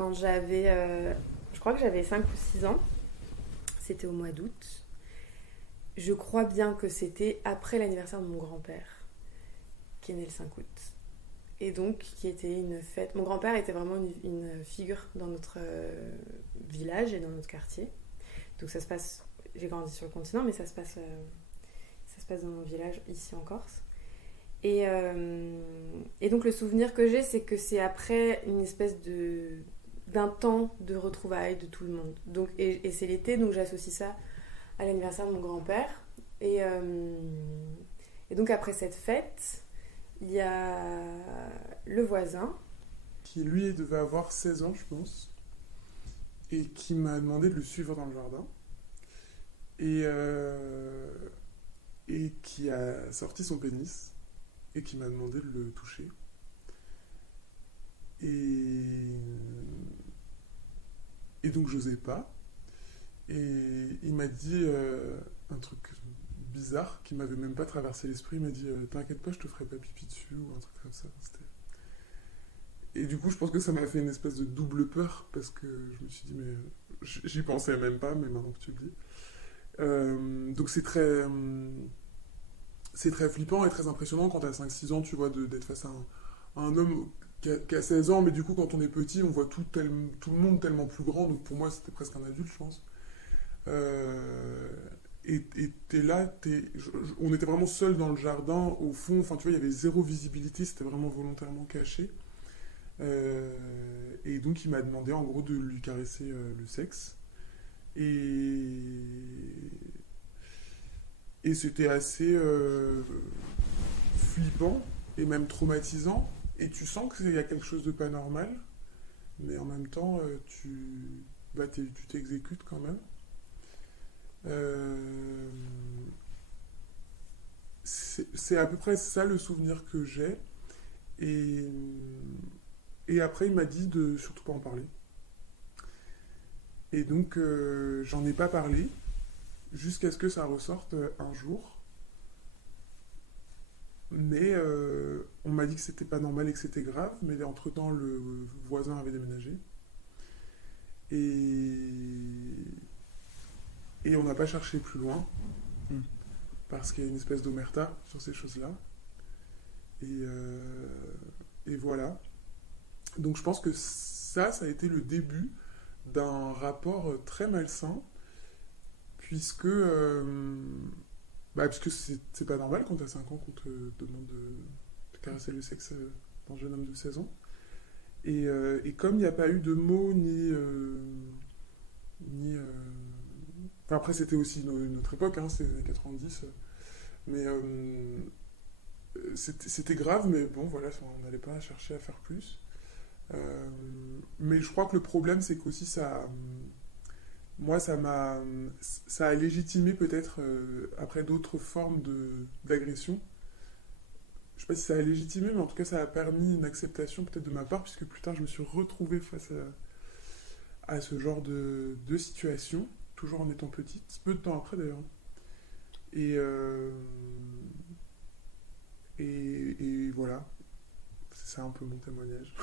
quand j'avais, je crois que j'avais 5 ou 6 ans. C'était au mois d'août. Je crois bien que c'était après l'anniversaire de mon grand-père, qui est né le 5 août. Et donc, qui était une fête. Mon grand-père était vraiment une figure dans notre village et dans notre quartier. Donc ça se passe. J'ai grandi sur le continent, mais ça se passe dans mon village ici en Corse. Et donc le souvenir que j'ai, c'est que c'est après une espèce d'un temps de retrouvailles de tout le monde. Donc, et c'est l'été, donc j'associe ça à l'anniversaire de mon grand-père. Et, euh, et donc après cette fête, il y a le voisin. Qui lui devait avoir 16 ans, je pense, et qui m'a demandé de le suivre dans le jardin. Et, euh, et qui a sorti son pénis et qui m'a demandé de le toucher. Et, et donc j'osais pas. Et il m'a dit un truc bizarre qui m'avait même pas traversé l'esprit. Il m'a dit t'inquiète pas, je te ferai pas pipi dessus ou un truc comme ça. Et du coup, je pense que ça m'a fait une espèce de double peur parce que je me suis dit, mais j'y pensais même pas, mais maintenant que tu le dis. Donc c'est très flippant et très impressionnant quand t'as 5 6 ans, tu vois, d'être face à un homme qui a 16 ans, mais du coup, quand on est petit, on voit tout le monde tellement plus grand, donc pour moi, c'était presque un adulte, je pense. Euh, et t'es là, on était vraiment seuls dans le jardin, au fond, enfin, tu vois, il y avait zéro visibilité, c'était vraiment volontairement caché. Euh, et donc, il m'a demandé, en gros, de lui caresser le sexe. Et, et c'était assez flippant et même traumatisant. Et tu sens qu'il y a quelque chose de pas normal, mais en même temps, tu t'exécutes quand même. Euh, c'est à peu près ça le souvenir que j'ai. Et, et après, il m'a dit de surtout pas en parler. Et donc, j'en ai pas parlé jusqu'à ce que ça ressorte un jour. Mais on m'a dit que c'était pas normal et que c'était grave. Mais entre-temps, le voisin avait déménagé. Et, et on n'a pas cherché plus loin. Mm. Parce qu'il y a une espèce d'omerta sur ces choses-là. Et, euh, et voilà. Donc je pense que ça a été le début d'un rapport très malsain, puisque, puisque c'est pas normal quand t'as 5 ans qu'on te demande de caresser le sexe d'un jeune homme de 16 ans. Et comme il n'y a pas eu de mots ni enfin, après c'était aussi notre époque, hein, c'était les années 90, mais c'était grave, mais bon voilà, on n'allait pas chercher à faire plus. Euh, mais je crois que le problème, c'est qu'aussi moi, ça a légitimé peut-être après d'autres formes d'agression. Je sais pas si ça a légitimé, mais en tout cas, ça a permis une acceptation peut-être de ma part, puisque plus tard, je me suis retrouvé face à ce genre de situation, toujours en étant petite, peu de temps après d'ailleurs. Et, euh, et voilà, c'est ça un peu mon témoignage.